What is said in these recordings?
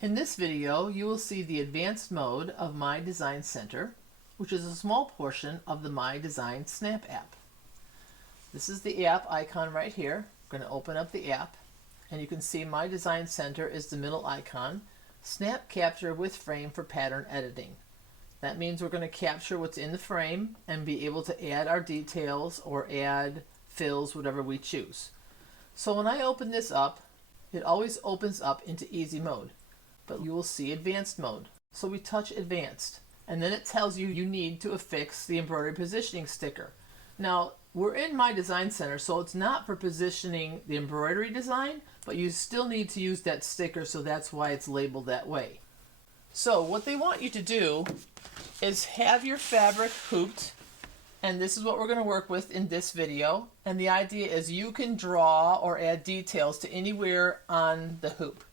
In this video, you will see the advanced mode of My Design Center, which is a small portion of the My Design Snap app. This is the app icon right here. We're going to open up the app, and you can see My Design Center is the middle icon. Snap Capture with Frame for pattern editing. That means we're going to capture what's in the frame and be able to add our details or add fills, whatever we choose. So when I open this up, it always opens up into easy mode, but you will see advanced mode. So we touch advanced, and then it tells you you need to affix the embroidery positioning sticker. Now, we're in My Design Center, so it's not for positioning the embroidery design, but you still need to use that sticker, so that's why it's labeled that way. So what they want you to do is have your fabric hooped, and this is what we're going to work with in this video. And the idea is you can draw or add details to anywhere on the hoop.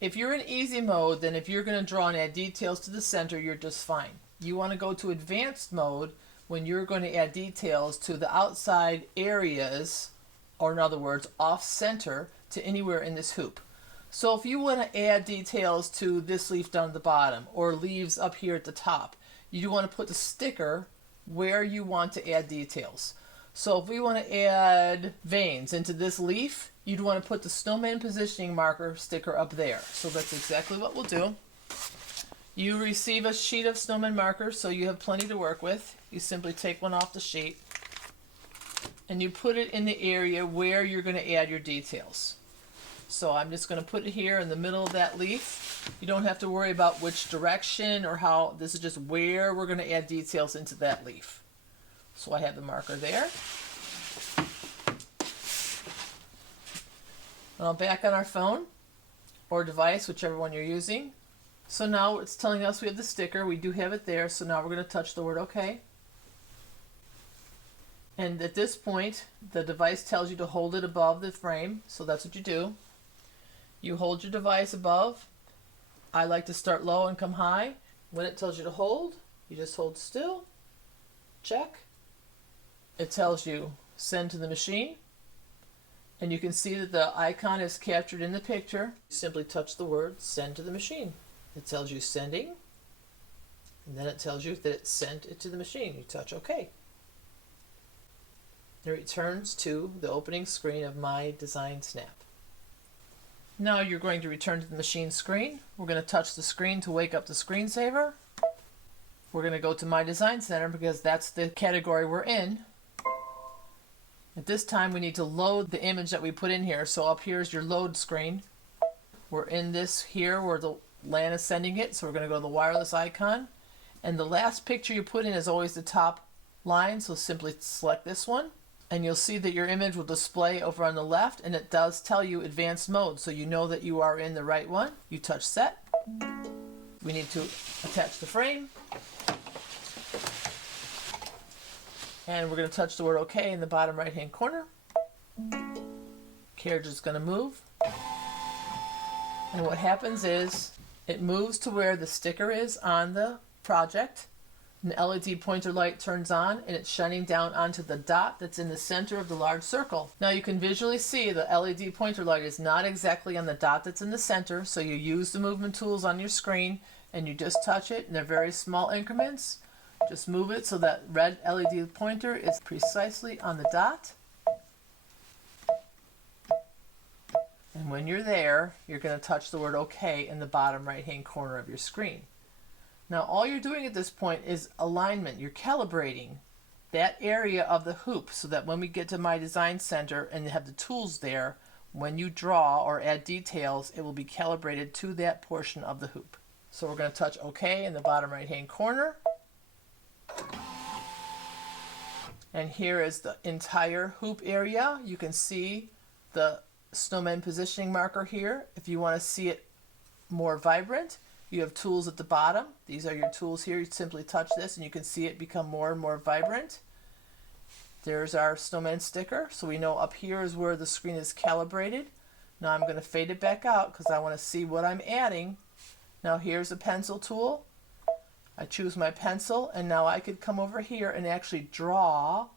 If you're in easy mode, then if you're going to draw and add details to the center, you're just fine. You want to go to advanced mode when you're going to add details to the outside areas, or in other words, off center to anywhere in this hoop. So if you want to add details to this leaf down at the bottom or leaves up here at the top, you want to put the sticker where you want to add details. So if we want to add veins into this leaf, you'd want to put the snowman positioning marker sticker up there. So that's exactly what we'll do. You receive a sheet of snowman markers, so you have plenty to work with. You simply take one off the sheet and you put it in the area where you're going to add your details. So I'm just going to put it here in the middle of that leaf. You don't have to worry about which direction or how. This is just where we're going to add details into that leaf. So I have the marker there. Now back on our phone or device, whichever one you're using. So now it's telling us we have the sticker. We do have it there. So now we're going to touch the word OK. And at this point, the device tells you to hold it above the frame. So that's what you do. You hold your device above. I like to start low and come high. When it tells you to hold, you just hold still. Check. It tells you send to the machine. And you can see that the icon is captured in the picture. You simply touch the word send to the machine. It tells you sending. And then it tells you that it sent it to the machine. You touch OK. It returns to the opening screen of My Design Snap. Now you're going to return to the machine screen. We're going to touch the screen to wake up the screensaver. We're going to go to My Design Center because that's the category we're in. At this time we need to load the image that we put in here. So up here is your load screen. We're in this here where the LAN is sending it. So we're going to go to the wireless icon. And the last picture you put in is always the top line. So simply select this one. And you'll see that your image will display over on the left, and it does tell you advanced mode, so you know that you are in the right one. You touch set. We need to attach the frame. And we're going to touch the word OK in the bottom right hand corner. Carriage is going to move. And what happens is it moves to where the sticker is on the project. An LED pointer light turns on and it's shining down onto the dot that's in the center of the large circle. Now you can visually see the LED pointer light is not exactly on the dot that's in the center, so you use the movement tools on your screen and you just touch it in they're very small increments. Just move it so that red LED pointer is precisely on the dot. And when you're there, you're going to touch the word OK in the bottom right hand corner of your screen. Now all you're doing at this point is alignment. You're calibrating that area of the hoop so that when we get to My Design Center and you have the tools there, when you draw or add details, it will be calibrated to that portion of the hoop. So we're going to touch OK in the bottom right hand corner. And here is the entire hoop area. You can see the snowman positioning marker here. If you want to see it more vibrant, you have tools at the bottom. These are your tools here. You simply touch this and you can see it become more and more vibrant. There's our snowman sticker. So we know up here is where the screen is calibrated. Now I'm going to fade it back out because I want to see what I'm adding. Now here's a pencil tool. I choose my pencil and now I could come over here and actually draw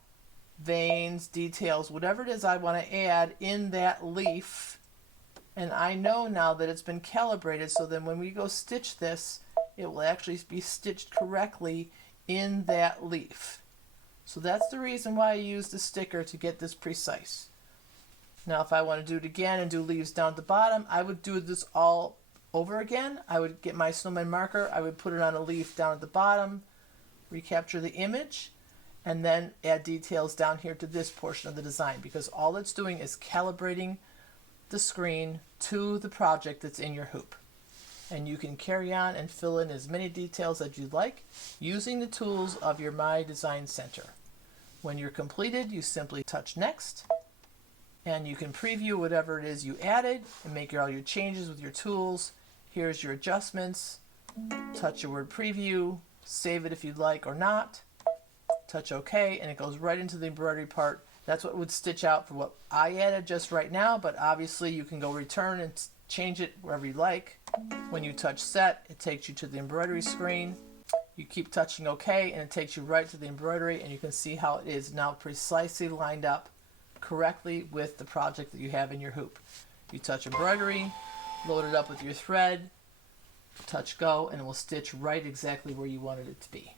veins, details, whatever it is I want to add in that leaf And I know now that it's been calibrated, so then when we go stitch this, it will actually be stitched correctly in that leaf. So that's the reason why I used the sticker, to get this precise. Now if I want to do it again and do leaves down at the bottom, I would do this all over again. I would get my snowman marker, I would put it on a leaf down at the bottom, recapture the image, and then add details down here to this portion of the design, because all it's doing is calibrating the screen to the project that's in your hoop. And you can carry on and fill in as many details as you'd like using the tools of your My Design Center. When you're completed, you simply touch Next, and you can preview whatever it is you added and make all your changes with your tools. Here's your adjustments. Touch your word preview, save it if you'd like or not. Touch OK, and it goes right into the embroidery part. That's what would stitch out for what I added just right now, but obviously you can go return and change it wherever you like. When you touch set, it takes you to the embroidery screen. You keep touching OK, and it takes you right to the embroidery, and you can see how it is now precisely lined up correctly with the project that you have in your hoop. You touch embroidery, load it up with your thread, touch go, and it will stitch right exactly where you wanted it to be.